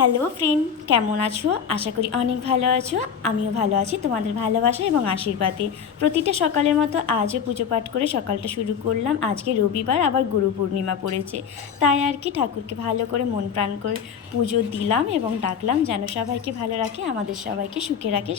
Hello friend, কেমন আছো? আশা করি অনেক ভালো আছো। আমিও ভালো আছি তোমাদের ভালোবাসা এবং আশীর্বাদে। প্রতিটা সকালের মতো আজও পুজো পাঠ করে সকালটা শুরু করলাম। আজকে রবিবার, আবার গুরু পূর্ণিমা পড়েছে, তাই আর কি ঠাকুরকে ভালো করে মন প্রাণ করে পুজো দিলাম এবং ডাকলাম যেন সবাইকে ভালো রাখে, আমাদের সবাইকে সুখে রাখে,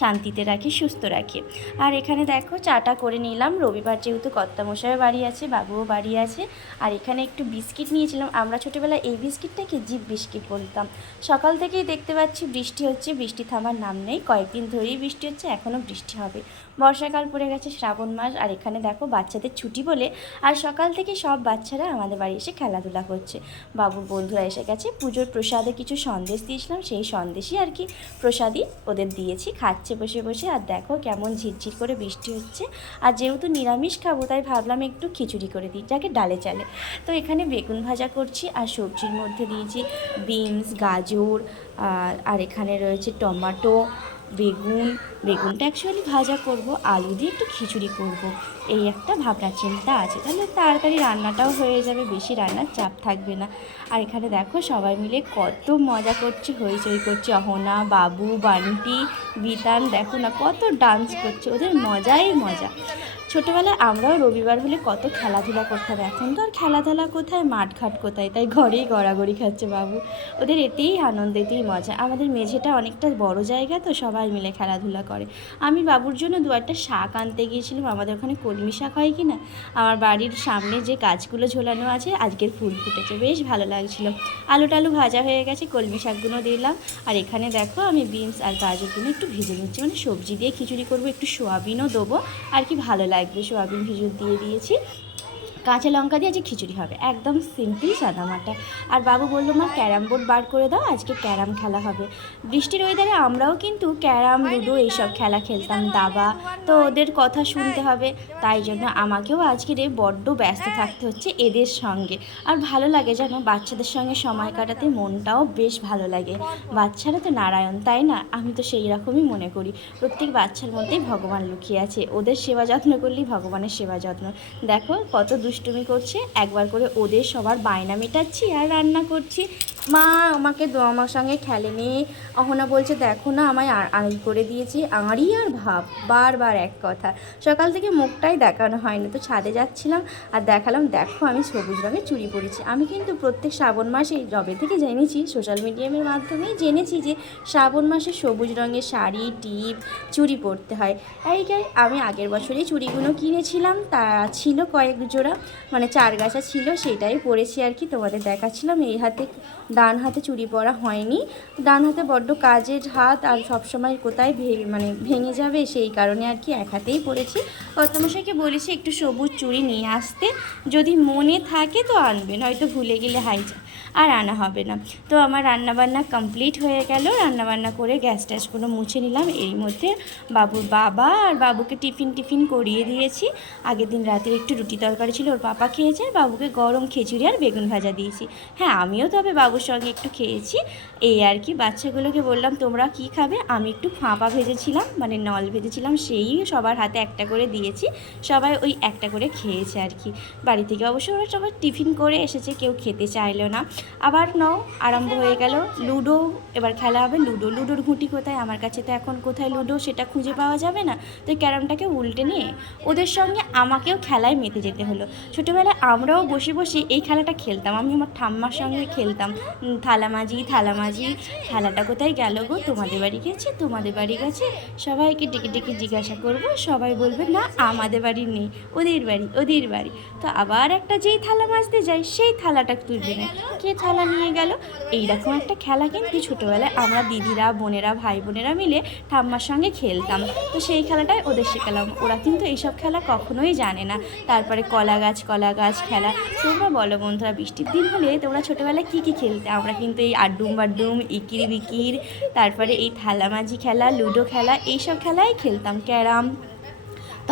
শান্তিতে রাখে, সুস্থ রাখে। আর এখানে দেখো চাটা করে নিলাম। রবিবার যেহেতু কর্তামশাইও বাড়ি আছে, বাবুও বাড়ি আছে। আর এখানে একটু বিস্কিট নিয়েছিলাম। আমরা ছোটোবেলায় এই বিস্কিটটাকে জিপ বিস্কিট বলতাম। সকাল থেকেই দেখতে পাচ্ছি বৃষ্টি হচ্ছে, বৃষ্টি থামার নাম নেই। কয়েকদিন ধরেই বৃষ্টি হচ্ছে, এখনও বৃষ্টি হবে। বর্ষাকাল পড়ে গেছে, শ্রাবণ মাস। আর এখানে দেখো বাচ্চাদের ছুটি বলে আর সকাল থেকে সব বাচ্চারা আমাদের বাড়ি এসে খেলাধুলা করছে। বাবুর বন্ধুরা এসে গেছে। পুজোর প্রসাদে কিছু সন্দেশ দিয়েছিলাম, সেই সন্দেশই আর কি প্রসাদই ওদের দিয়েছি। খাচ্ছে বসে বসে। আর দেখো কেমন ঝিরঝির করে বৃষ্টি হচ্ছে। আর যেহেতু নিরামিষ খাবো, তাই ভাবলাম একটু খিচুড়ি করে দিই, যাকে ডালে চালে। তো এখানে বেগুন ভাজা করছি, আর সবজির মধ্যে দিয়েছি বিনস, গাজর, আর এখানে রয়েছে টমেটো, বেগুনটা অ্যাকচুয়ালি ভাজা করব, আলু দিয়ে একটু খিচুড়ি করব, এই একটা ভাবনা চিন্তা আছে। তাহলে তাড়াতাড়ি রান্নাটাও হয়ে যাবে, বেশি রান্নার চাপ থাকবে না। আর এখানে দেখো সবাই মিলে কত মজা করছে, হইচই করছে। অহনা, বাবু, বান্টি, বিতান, দেখো না কত ডান্স করছে, ওদের মজাই মজা। ছোটোবেলায় আমরাও রবিবার হলে কত খেলাধুলা করতাম। এখন তো আর খেলাধুলা কোথায়, মাঠঘাট কোথায়, তাই ঘরেই গড়াগড়ি খাচ্ছে বাবু। ওদের এতেই আনন্দ, এতেই মজা। আমাদের মেঝেটা অনেকটা বড় জায়গা, তো সবাই মিলে খেলাধুলা করে। আমি বাবুর জন্য দু একটা শাক আনতে গিয়েছিলাম। আমাদের ওখানে কলমি শাক হয় কি না, আমার বাড়ির সামনে যে গাছগুলো ঝোলানো আছে, আজকের ফুল ফুটেছে, বেশ ভালো লাগছিল। আলু টালু ভাজা হয়ে গেছে, কলমি শাকগুলো দিলাম। আর এখানে দেখো আমি বিনস আর গাজরগুলো একটু ভেজে নিচ্ছি, মানে সবজি দিয়ে খিচুড়ি করবো, একটু সোয়াবিনও দেবো আর কি, ভালো লাগবে। সোয়াবিন ভিজুর দিয়ে দিয়েছি, কাঁচা লঙ্কা দিয়ে আজকে খিচুড়ি হবে, একদম সিম্পল সাদামাটা। আর বাবু বললো মা ক্যারাম বোর্ড বার করে দাও, আজকে ক্যারাম খেলা হবে। বৃষ্টির ওয়েদারে আমরাও কিন্তু ক্যারাম, লুডো এইসব খেলা খেলতাম, দাবা। তো ওদের কথা শুনতে হবে, তাই জন্য আমাকেও আজকের বড্ড ব্যস্ত থাকতে হচ্ছে এদের সঙ্গে। আর ভালো লাগে যেন বাচ্চাদের সঙ্গে সময় কাটাতে, মনটাও বেশ ভালো লাগে। বাচ্চারা তো নারায়ণ, তাই না? আমি তো সেই রকমই মনে করি। প্রত্যেক বাচ্চার মধ্যেই ভগবান লুকিয়ে আছে, ওদের সেবা যত্ন করলেই ভগবানের সেবা যত্ন। দেখো কত দুষ্টুমি করছে, একবার করে ওদের সবার বায়না মেটাচ্ছি আর রান্না করছি। মা আমাকে আমার সঙ্গে খেলেনি। অহনা বলছে দেখো না আমায় আড়ি করে দিয়েছি। আড়ি আর ভাব, বারবার এক কথা। সকাল থেকে মুখটাই দেখানো হয়নি, তো ছাদে যাচ্ছিলাম আর দেখালাম দেখো আমি সবুজ রঙের চুড়ি পরেছি। আমি কিন্তু প্রত্যেক শ্রাবণ মাসে জবে থেকে জেনেছি, সোশ্যাল মিডিয়ামের মাধ্যমেই জেনেছি যে শ্রাবণ মাসে সবুজ রঙের শাড়ি, টিপ, চুড়ি পরতে হয়। এইটাই আমি আগের বছরেই চুড়িগুলো কিনেছিলাম, তা ছিল কয়েক জোড়া, মানে 4 গাছা ছিল, সেটাই পরেছি আর কি, তোমাদের দেখাচ্ছিলাম। এই হাতে, ডান হাতে চুড়ি পরা হয়নি, ডান হাতে বড্ড কাজের হাত, আর সবসময় কোথায় ভেঙে যাবে, সেই কারণে আর কি এক হাতেই পরেছি। কর্তামশাইকে বলেছি একটু সবুজ চুড়ি নিয়ে আসতে, যদি মনে থাকে তো আনবেন, হয়তো ভুলে গেলে আর আনা হবে না। তো আমার রান্নাবান্না কমপ্লিট হয়ে গেল। রান্নাবান্না করে গ্যাস ট্যাসগুলো মুছে নিলাম। এর মধ্যে বাবুর বাবা আর বাবুকে টিফিন করিয়ে দিয়েছি। আগের দিন রাতে একটু রুটি তরকারি ছিল, ওর পাপা খেয়েছে, আর বাবুকে গরম খিচুড়ি আর বেগুন ভাজা দিয়েছি। হ্যাঁ, আমিও তবে বাবুর সঙ্গে একটু খেয়েছি, এই আর কি। বাচ্চাগুলোকে বললাম তোমরা কি খাবে, আমি একটু ফাঁপা ভেজেছিলাম, মানে নল ভেজেছিলাম, সেই সবার হাতে একটা করে দিয়েছি। সবাই ওই একটা করে খেয়েছে আর কি। বাড়ি থেকে অবশ্য ওরা সবাই টিফিন করে এসেছে, কেউ খেতে চাইলো না। আবার আরম্ভ হয়ে গেল লুডো, এবার খেলা হবে লুডো। লুডোর ঘুঁটি কোথায়, আমার কাছে তো এখন কোথায় লুডো সেটা খুঁজে পাওয়া যাবে না। তো ক্যারামটাকে উল্টে নিয়ে ওদের সঙ্গে আমাকেও খেলায় মেতে যেতে হলো। ছোটোবেলায় আমরাও বসে বসে এই খেলাটা খেলতাম, আমি আমার ঠাম্মার সঙ্গে খেলতাম। থালামাঝি, থালাটা কোথায় গেল গো, তোমাদের বাড়ি গেছে, তোমাদের বাড়ি গেছে। সবাইকে ডেকে ডেকে জিজ্ঞাসা করব, সবাই বলবে না আমাদের বাড়ি নেই, ওদের বাড়ি। তো আবার একটা যেই থালা মাজতে যাই, সেই থালাটা তুলবে না, কে থালা নিয়ে গেল। এইরকম একটা খেলা কিন্তু ছোটোবেলায় আমরা দিদিরা, বোনেরা, ভাই বোনেরা মিলে ঠাম্মার সঙ্গে খেলতাম। তো সেই খেলাটাই ওদের শেখালাম, ওরা কিন্তু এইসব খেলা কখনোই জানে না। তারপরে কলা গাছ খেলা। তোমরা বলো বন্ধুরা, বৃষ্টির দিন হলে তোমরা ছোটোবেলায় কী খেলতে? আমরা কিন্তু এই আড্ডুম বাড্ডুম, ইকির বিকির, তারপরে এই থালামাঝি খেলা, লুডো খেলা, এইসব খেলাই খেলতাম, ক্যারাম।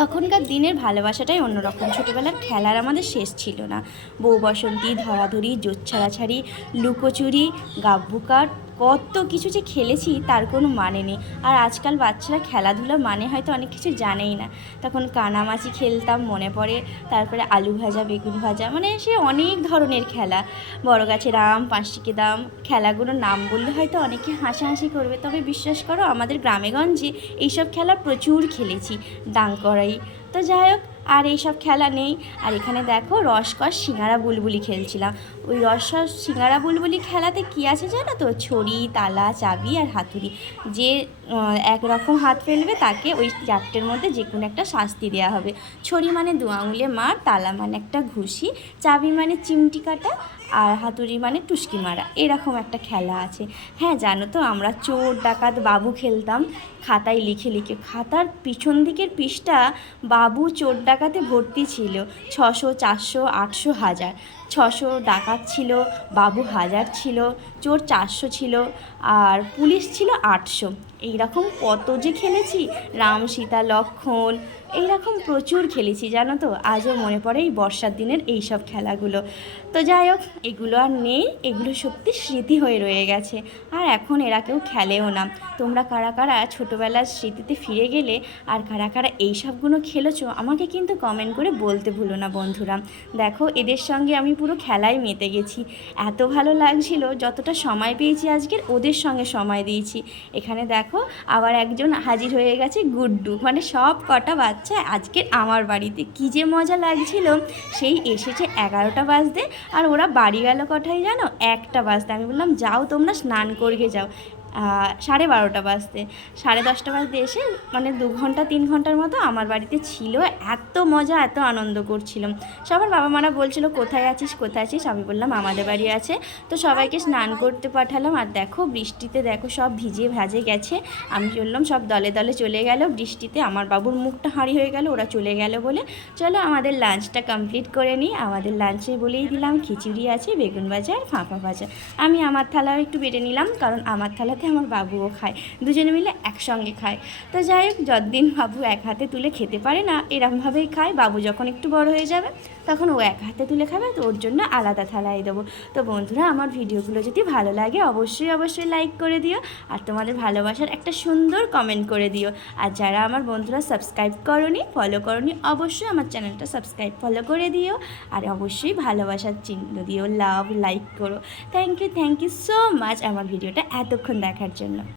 তখনকার দিনের ভালোবাসাটাই অন্যরকম। ছোটোবেলার খেলার আমাদের শেষ ছিল না। বউ বসন্তী, ধরাধরি, জোচ্ছাড়াছাড়ি, লুকোচুরি, গাব্বু কাঠ, কত কিছু যে খেলেছি তার কোনো মানে নেই। আর আজকাল বাচ্চারা খেলাধুলা মানে হয়তো অনেক কিছু জানেই না। তখন কানামাছি খেলতাম মনে পড়ে, তারপরে আলু ভাজা, বেগুন ভাজা, মানে সে অনেক ধরনের খেলা, বড় গাছের আম, পাঁচটিকে দাম, খেলাগুলোর নাম বললে হয়তো অনেকে হাসাহাসি করবে, তবে বিশ্বাস করো আমাদের গ্রামেগঞ্জে এইসব খেলা প্রচুর খেলেছি, ডাং করাই। তো যাই হোক, আর এইসব খেলা নেই। আর এখানে দেখো রসকস সিঙ্গারা বুলবুলি খেলছিলাম। ওই রসকস সিঙ্গারা বুলবুলি খেলাতে কী আছে জানো তো, ছড়ি, তালা, চাবি আর হাতুড়ি। যে একরকম হাত ফেলবে তাকে ওই চারটের মধ্যে যে কোনো একটা শাস্তি দেওয়া হবে। ছড়ি মানে 2 আঙুলে মার, তালা মানে একটা ঘুষি, চাবি মানে চিমটি কাটা, আর হাতুড়ি মানে টুসকি মারা। এরকম একটা খেলা আছে। হ্যাঁ জানো তো, আমরা চোর ডাকাত বাবু খেলতাম খাতায় লিখে লিখে। খাতার পিছন দিকের পৃষ্ঠা বাবু চোর ডাকাতে ভর্তি ছিল। 600, 400, 800, 1000। 600 ডাকাত ছিল, বাবু 1000 ছিল, চোর 400 ছিল, আর পুলিশ ছিল 800। এইরকম কত যে খেলেছি, রাম সীতা লক্ষ্মণ, এইরকম প্রচুর খেলেছি জানো তো। আজও মনে পড়ে এই বর্ষার দিনের এইসব খেলাগুলো। তো যাই হোক, এগুলো আর নেই, এগুলো সত্যি স্মৃতি হয়ে রয়ে গেছে। আর এখন এরা কেউ খেলেও না। তোমরা কারা কারা ছোটোবেলার স্মৃতিতে ফিরে গেলে আর কারা কারা এইসবগুলো খেলেছো আমাকে কিন্তু কমেন্ট করে বলতে ভুলো না বন্ধুরা। দেখো এদের সঙ্গে আমি পুরো খেলায় মেতে গেছি, এত ভালো লাগছিল। যতটা সময় পেয়েছি আজকের ওদের সঙ্গে সময় দিয়েছি। এখানে দেখো আবার একজন হাজির হয়ে গেছে, গুড্ডু, মানে সব কটা বাচ্চা আজকের আমার বাড়িতে। কী যে মজা লাগছিল। সেই এসেছে 11টা বাজতে, আর ওরা বাড়ি গেল কটায় জানো, 1টা বাজতে। আমি বললাম যাও তোমরা স্নান করবে যাও। 12:30 বাজতে, 10:30 বাজতে এসে মানে 2 ঘন্টা 3 ঘন্টার মতো আমার বাড়িতে ছিল। এত মজা, এত আনন্দ করছিলাম। সবার বাবা মারা বলছিল কোথায় আছিস কোথায় আছিস, আমি বললাম আমাদের বাড়ি আছে। তো সবাইকে স্নান করতে পাঠালাম। আর দেখো বৃষ্টিতে দেখো সব ভিজে ভাজে গেছে। আমি চললাম, সব দলে দলে চলে গেল বৃষ্টিতে। আমার বাবুর মুখটা হাঁড়ি হয়ে গেল, ওরা চলে গেল বলে। চলো আমাদের লাঞ্চটা কমপ্লিট করে নিই। আমাদের লাঞ্চে বলেই দিলাম খিচুড়ি আছে, বেগুন ভাজা আর ফাঁপা ভাজা। আমি আমার থালাও একটু বেটে নিলাম, কারণ আমার থালাতে আমার বাবুও খায়, দুজনে মিলে একসঙ্গে খায়। তো যাই হোক, যতদিন বাবু এক হাতে তুলে খেতে পারে না এরমভাবেই খায়। বাবু যখন একটু বড় হয়ে যাবে তখন ও এক হাতে তুলে খাবে, তো ওর জন্য আলাদা থালায় দেবো। তো বন্ধুরা, আমার ভিডিওগুলো যদি ভালো লাগে অবশ্যই অবশ্যই লাইক করে দিও, আর তোমাদের ভালোবাসার একটা সুন্দর কমেন্ট করে দিও। আর যারা আমার বন্ধুরা সাবস্ক্রাইব করনি, ফলো করনি, অবশ্যই আমার চ্যানেলটা সাবস্ক্রাইব ফলো করে দিও। আর অবশ্যই ভালোবাসার চিহ্ন দিও, লাভ লাইক করো। থ্যাংক ইউ সো মাচ আমার ভিডিওটা এতক্ষণ দেখার জন্য।